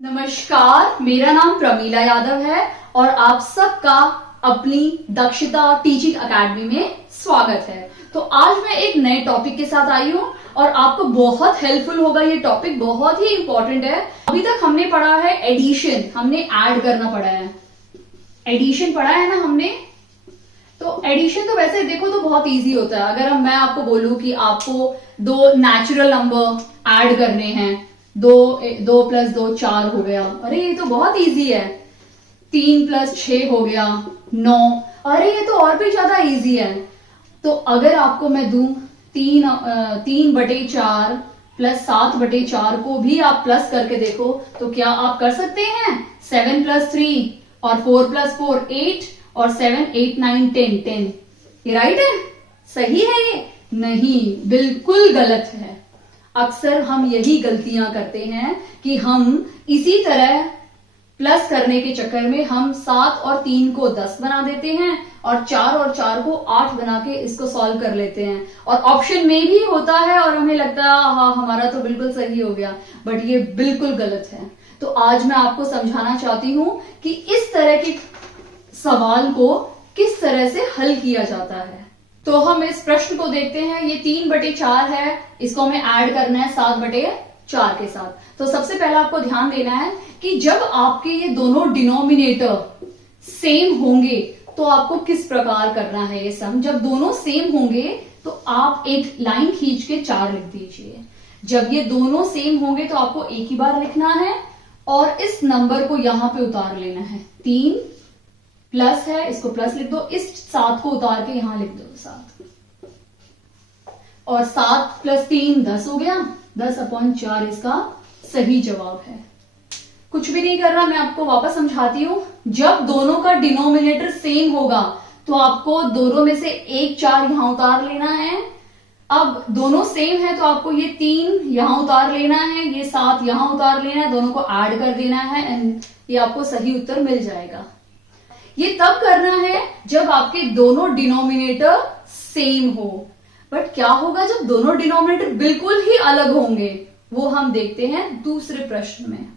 नमस्कार, मेरा नाम प्रमीला यादव है और आप सबका अपनी दक्षता टीचिंग एकेडमी में स्वागत है। तो आज मैं एक नए टॉपिक के साथ आई हूं और आपको बहुत हेल्पफुल होगा। ये टॉपिक बहुत ही इंपॉर्टेंट है। अभी तक हमने पढ़ा है एडिशन, हमने ऐड करना पड़ा है, एडिशन पढ़ा है ना हमने। तो एडिशन तो वैसे देखो तो बहुत इजी होता है। अगर मैं आपको बोलूं कि आपको दो नेचुरल नंबर ऐड करने हैं, दो प्लस दो 4 हो गया, अरे ये तो बहुत इजी है। 3 प्लस 6 हो गया 9, अरे ये तो और भी ज्यादा इजी है। तो अगर आपको मैं दूं 3/4 प्लस 7/4 को भी आप प्लस करके देखो तो क्या आप कर सकते हैं? 7 प्लस 3 और 4 प्लस 4 8 और 7 8 9 10। ये राइट है? सही है ये? नहीं, बिल्कुल गलत है। अक्सर हम यही गलतियां करते हैं कि हम इसी तरह प्लस करने के चक्कर में हम 7 और 3 को 10 बना देते हैं और 4 और 4 को 8 बना के इसको सॉल्व कर लेते हैं। और ऑप्शन में भी होता है और हमें लगता है हाँ हमारा तो बिल्कुल सही हो गया, बट ये बिल्कुल गलत है। तो आज मैं आपको समझाना चाहती हूं कि इस तरह के सवाल को किस तरह से हल किया जाता है। तो हम इस प्रश्न को देखते हैं। ये 3/4 है, इसको हमें ऐड करना है 7/4 के साथ। तो सबसे पहला आपको ध्यान देना है कि जब आपके ये दोनों डिनोमिनेटर सेम होंगे तो आपको किस प्रकार करना है ये सम। जब दोनों सेम होंगे तो आप एक लाइन खींच के 4 लिख दीजिए। जब ये दोनों सेम होंगे तो आपको एक ही बार लिखना है और इस नंबर को यहां पे उतार लेना है। 3 प्लस है, इसको प्लस लिख दो, इस 7 को उतार के यहां लिख दो 7, और 7 प्लस 3 10 हो गया। 10/4 इसका सही जवाब है। कुछ भी नहीं कर रहा, मैं आपको वापस समझाती हूं। जब दोनों का डिनोमिनेटर सेम होगा तो आपको दोनों में से एक 4 यहां उतार लेना है। अब दोनों सेम है तो आपको ये 3 यहां उतार लेना है, ये 7 यहां उतार लेना है, दोनों को ऐड कर देना है एंड ये आपको सही उत्तर मिल जाएगा। ये तब करना है जब आपके दोनों डिनोमिनेटर सेम हो। बट क्या होगा जब दोनों डिनोमिनेटर बिल्कुल ही अलग होंगे? वो हम देखते हैं दूसरे प्रश्न में।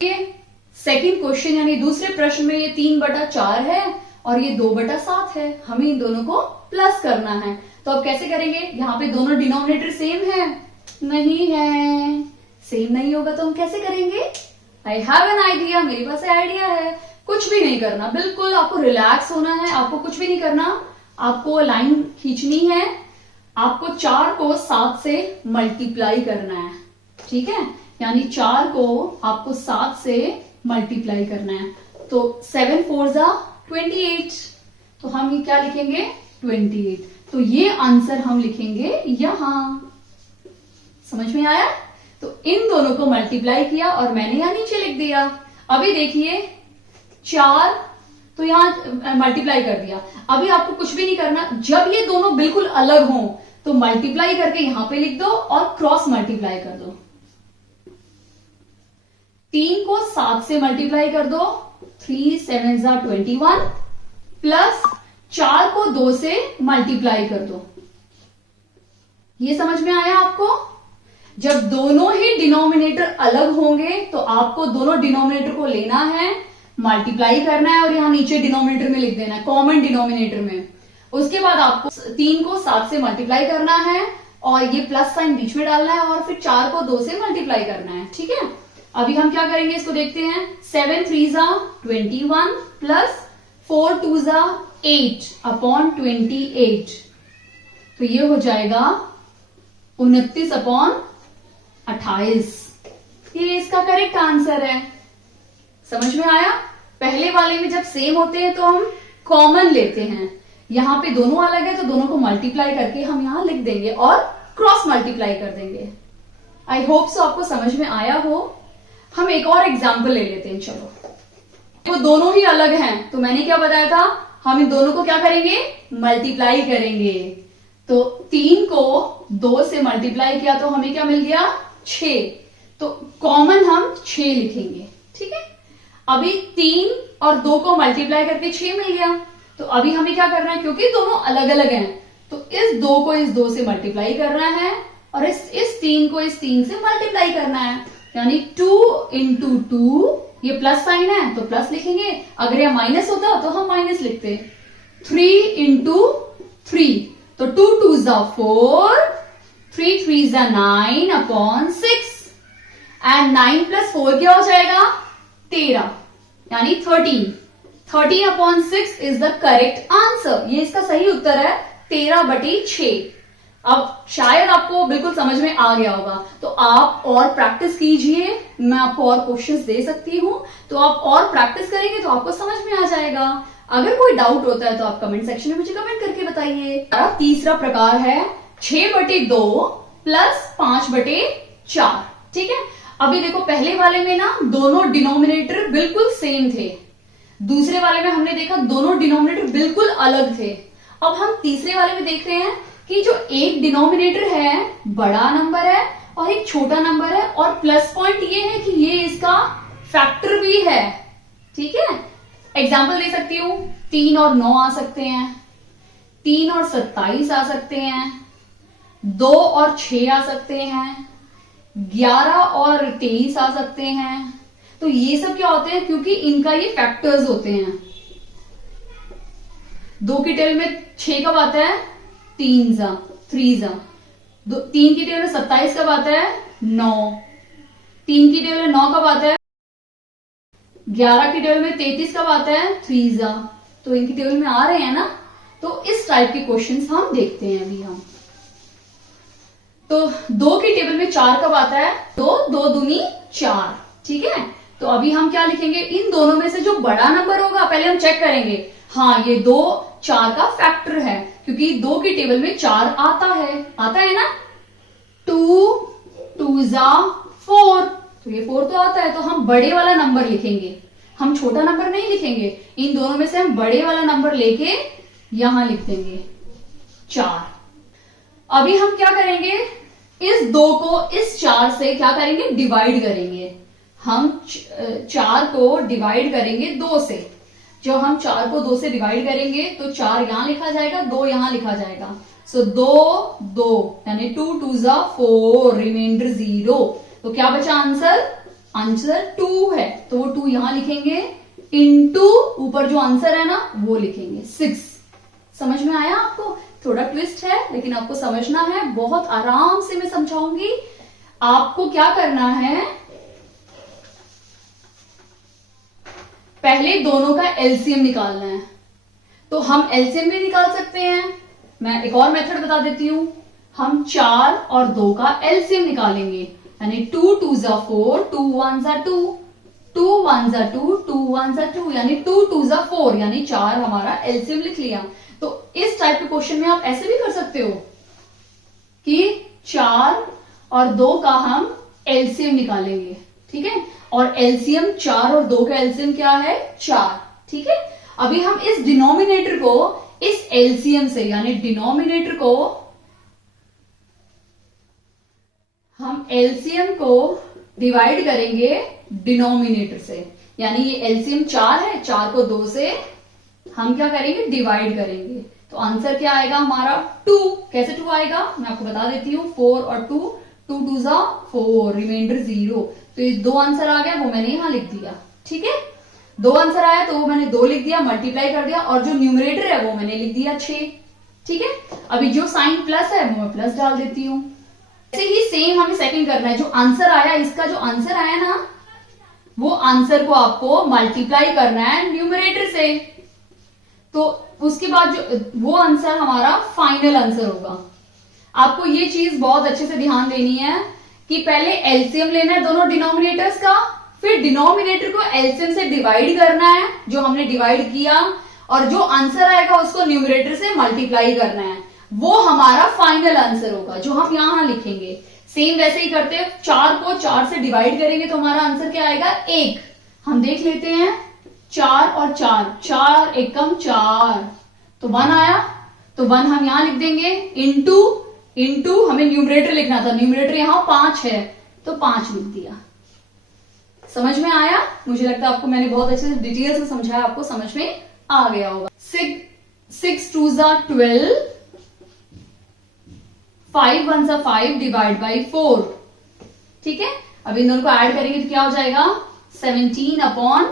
ये सेकंड क्वेश्चन यानी दूसरे प्रश्न में ये 3/4 है और ये 2/7 है। हमें इन दोनों को प्लस करना है। तो अब कैसे करेंगे? यहाँ पे दोनों डिनोमिनेटर सेम है? नहीं है। सेम नहीं होगा तो हम कैसे करेंगे? आई हैव एन आइडिया, मेरे पास आइडिया है। कुछ भी नहीं करना, बिल्कुल आपको रिलैक्स होना है। आपको कुछ भी नहीं करना, आपको लाइन खींचनी है। आपको 4 को 7 से मल्टीप्लाई करना है, ठीक है? यानी 4 को आपको 7 से मल्टीप्लाई करना है। तो 7 4 28। तो हम ये क्या लिखेंगे? 28। तो ये आंसर हम लिखेंगे यहां। समझ में आया? तो इन दोनों को मल्टीप्लाई किया और मैंने यहां नीचे लिख दिया। अभी देखिए 4 तो यहां मल्टीप्लाई कर दिया। अभी आपको कुछ भी नहीं करना। जब ये दोनों बिल्कुल अलग हों तो मल्टीप्लाई करके यहां पे लिख दो और क्रॉस मल्टीप्लाई कर दो। 3 को 7 से मल्टीप्लाई कर दो, 3 7 21, प्लस 4 को 2 से मल्टीप्लाई कर दो। ये समझ में आया आपको? जब दोनों ही डिनोमिनेटर अलग होंगे तो आपको दोनों डिनोमिनेटर को लेना है, मल्टीप्लाई करना है और यहां नीचे डिनोमिनेटर में लिख देना है, कॉमन डिनोमिनेटर में। उसके बाद आपको 3 को 7 से मल्टीप्लाई करना है और ये प्लस साइन बीच में डालना है और फिर 4 को 2 से मल्टीप्लाई करना है, ठीक है? अभी हम क्या करेंगे इसको देखते हैं। 7 3 21 प्लस 4 2 8/28। तो ये हो जाएगा 29/28। ये इसका करेक्ट आंसर है। समझ में आया? पहले वाले में जब सेम होते हैं तो हम कॉमन लेते हैं। यहां पे दोनों अलग है तो दोनों को मल्टीप्लाई करके हम यहां लिख देंगे और क्रॉस मल्टीप्लाई कर देंगे। आई होप सो आपको समझ में आया हो। हम एक और एग्जाम्पल ले लेते हैं। चलो, वो दोनों ही अलग हैं तो मैंने क्या बताया था, हम इन दोनों को क्या करेंगे? मल्टीप्लाई करेंगे। तो 3 को 2 से मल्टीप्लाई किया तो हमें क्या मिल गया? 6। तो कॉमन हम 6 लिखेंगे, ठीक है? अभी 3 और 2 को मल्टीप्लाई करके 6 मिल गया। तो अभी हमें क्या करना है? क्योंकि दोनों अलग अलग हैं तो इस 2 को इस 2 से मल्टीप्लाई करना है और इस 3 को इस 3 से मल्टीप्लाई करना है। यानी 2 इंटू 2, ये प्लस साइन है तो प्लस लिखेंगे, अगर यह माइनस होता तो हम माइनस लिखते। 3 इंटू 3, तो 2 2 जा 4, 3 3 जा 9 अपॉन 6, एंड 9 प्लस 4 क्या हो जाएगा 13, यानी 13। 13 upon 6 is the correct answer. ये इसका सही उत्तर है 13/6। अब शायद आपको बिल्कुल समझ में आ गया होगा, तो आप और प्रैक्टिस कीजिए, मैं आपको और क्वेश्चंस दे सकती हूं, तो आप और प्रैक्टिस करेंगे तो आपको समझ में आ जाएगा। अगर कोई डाउट होता है तो आप कमेंट सेक्शन में मुझे कमेंट करके बताइए। तीसरा प्रकार है 6/2 प्लस 5/4। ठीक है, अभी देखो पहले वाले में ना दोनों डिनोमिनेटर बिल्कुल सेम थे, दूसरे वाले में हमने देखा दोनों डिनोमिनेटर बिल्कुल अलग थे। अब हम तीसरे वाले में देख रहे हैं कि जो एक डिनोमिनेटर है बड़ा नंबर है और एक छोटा नंबर है, और प्लस पॉइंट ये है कि ये इसका फैक्टर भी है। ठीक है, एग्जाम्पल दे सकती हूं, 3 और 9 आ सकते हैं, 3 और 27 आ सकते हैं, 2 और 6 आ सकते हैं, 11 और 23 आ सकते हैं। तो ये सब क्या होते हैं, क्योंकि इनका ये फैक्टर्स होते हैं। 2 की टेबल में 6 कब आता है 3 जा 3 जा, 3 की टेबल में 27 कब आता है 9, 3 की टेबल में 9 कब आता है 11 की टेबल में 33 कब आता है 3 जा। तो इनकी टेबल में आ रहे हैं ना, तो इस टाइप के क्वेश्चंस हम देखते हैं अभी हम। तो 2 की टेबल में 4 कब आता है 2 2 दूनी 4। ठीक है, तो अभी हम क्या लिखेंगे, इन दोनों में से जो बड़ा नंबर होगा पहले हम चेक करेंगे, हाँ ये 2 4 का फैक्टर है, क्योंकि 2 की टेबल में 4 आता है ना। 2 2 जा 4, तो ये 4 तो आता है, तो हम बड़े वाला नंबर लिखेंगे, हम छोटा नंबर नहीं लिखेंगे। इन दोनों में से हम बड़े वाला नंबर लेके यहां लिख देंगे 4। अभी हम क्या करेंगे, इस 2 को इस 4 से क्या करेंगे डिवाइड करेंगे। हम 4 को डिवाइड करेंगे 2 से। जब हम 4 को 2 से डिवाइड करेंगे तो 4 यहां लिखा जाएगा, 2 यहां लिखा जाएगा। सो 2 2 यानी 2 2 जा 4, रिमाइंडर 0। तो क्या बचा आंसर 2 है, तो वो 2 यहां लिखेंगे, इनटू ऊपर जो आंसर है ना वो लिखेंगे 6। समझ में आया आपको? थोड़ा ट्विस्ट है लेकिन आपको समझना है, बहुत आराम से मैं समझाऊंगी। आपको क्या करना है, पहले दोनों का एलसीएम निकालना है। तो हम एलसीएम भी निकाल सकते हैं, मैं एक और मेथड बता देती हूं। हम 4 और 2 का एलसीएम निकालेंगे, यानी 2 2 जा 4, 2 1 जा 2, 2 1 जा 2, 2 1 जा 2, यानी 2 2 जा 4, यानी 4 हमारा एलसीएम लिख लिया। तो इस टाइप के क्वेश्चन में आप ऐसे भी कर सकते हो कि 4 और 2 का हम एलसीएम निकालेंगे। ठीक है, और एलसीएम 4 और 2 का एलसीएम क्या है 4। ठीक है, अभी हम इस डिनोमिनेटर को इस एलसीएम से, यानी डिनोमिनेटर को हम एलसीएम को डिवाइड करेंगे डिनोमिनेटर से, यानी ये एलसीएम 4 है, 4 को 2 से हम क्या करेंगे डिवाइड करेंगे। तो आंसर क्या आएगा हमारा 2। कैसे 2 आएगा मैं आपको बता देती हूँ, 4 और 2, 2 2 जा 4, रिमाइंडर 0। तो ये 2 आंसर आ गया, वो मैंने यहां लिख दिया। ठीक है, 2 आंसर आया तो वो मैंने 2 लिख दिया, मल्टीप्लाई कर दिया, और जो न्यूमरेटर है वो मैंने लिख दिया 6। ठीक है, अभी जो साइन प्लस है वो मैं प्लस डाल देती हूँ। ऐसे ही सेम हमें सेकंड करना है। जो आंसर आया, इसका जो आंसर आया ना, वो आंसर को आपको मल्टीप्लाई करना है न्यूमरेटर से। तो उसके बाद जो वो आंसर हमारा फाइनल आंसर होगा। आपको ये चीज बहुत अच्छे से ध्यान देनी है कि पहले एलसीएम लेना है दोनों डिनोमिनेटर्स का, फिर डिनोमिनेटर को एलसीएम से डिवाइड करना है, जो हमने डिवाइड किया, और जो आंसर आएगा उसको न्यूमरेटर से मल्टीप्लाई करना है। वो हमारा फाइनल आंसर होगा जो हम यहां लिखेंगे। सेम वैसे ही करते हैं, 4 को 4 से डिवाइड करेंगे तो हमारा आंसर क्या आएगा 1। हम देख लेते हैं, 4 और 4, 4 एकम 4, तो 1 आया। तो 1 हम यहां लिख देंगे, इंटू हमें न्यूमरेटर लिखना था, न्यूमरेटर यहां 5 है तो 5 लिख दिया। समझ में आया? मुझे लगता है आपको मैंने बहुत अच्छे से डिटेल से समझाया, आपको समझ में आ गया होगा। 6 2 जा 12, 5 1 जा 5 डिवाइड बाई 4। ठीक है, अब इन दोनों को ऐड करेंगे तो क्या हो जाएगा 17/4।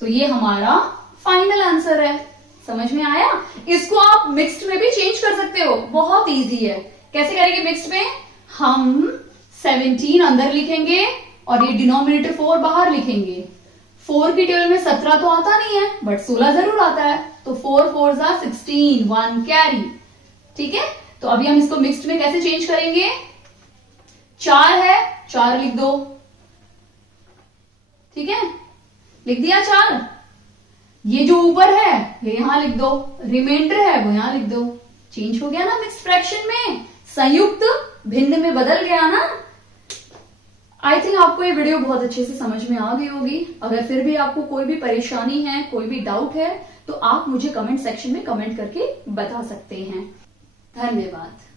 तो ये हमारा फाइनल आंसर है। समझ में आया? इसको आप मिक्स्ड में भी चेंज कर सकते हो, बहुत इजी है। कैसे करेंगे मिक्स्ड में? हम 17 अंदर लिखेंगे और ये डिनोमिनेटर 4 बाहर लिखेंगे। 4 की टेबल में 17 तो आता नहीं है, बट 16 जरूर आता है, तो 4 4 16, 1 कैरी। ठीक है, तो अभी हम इसको मिक्स्ड में कैसे चेंज करेंगे? 4 है, 4 लिख दो। ठीक है, लिख दिया 4। ये जो ऊपर है ये यहां लिख दो, रिमाइंडर है वो यहां लिख दो। चेंज हो गया ना मिक्स्ड फ्रैक्शन में, संयुक्त भिन्न में बदल गया ना। आई थिंक आपको ये वीडियो बहुत अच्छे से समझ में आ गई होगी। अगर फिर भी आपको कोई भी परेशानी है, कोई भी डाउट है, तो आप मुझे कमेंट सेक्शन में कमेंट करके बता सकते हैं। धन्यवाद।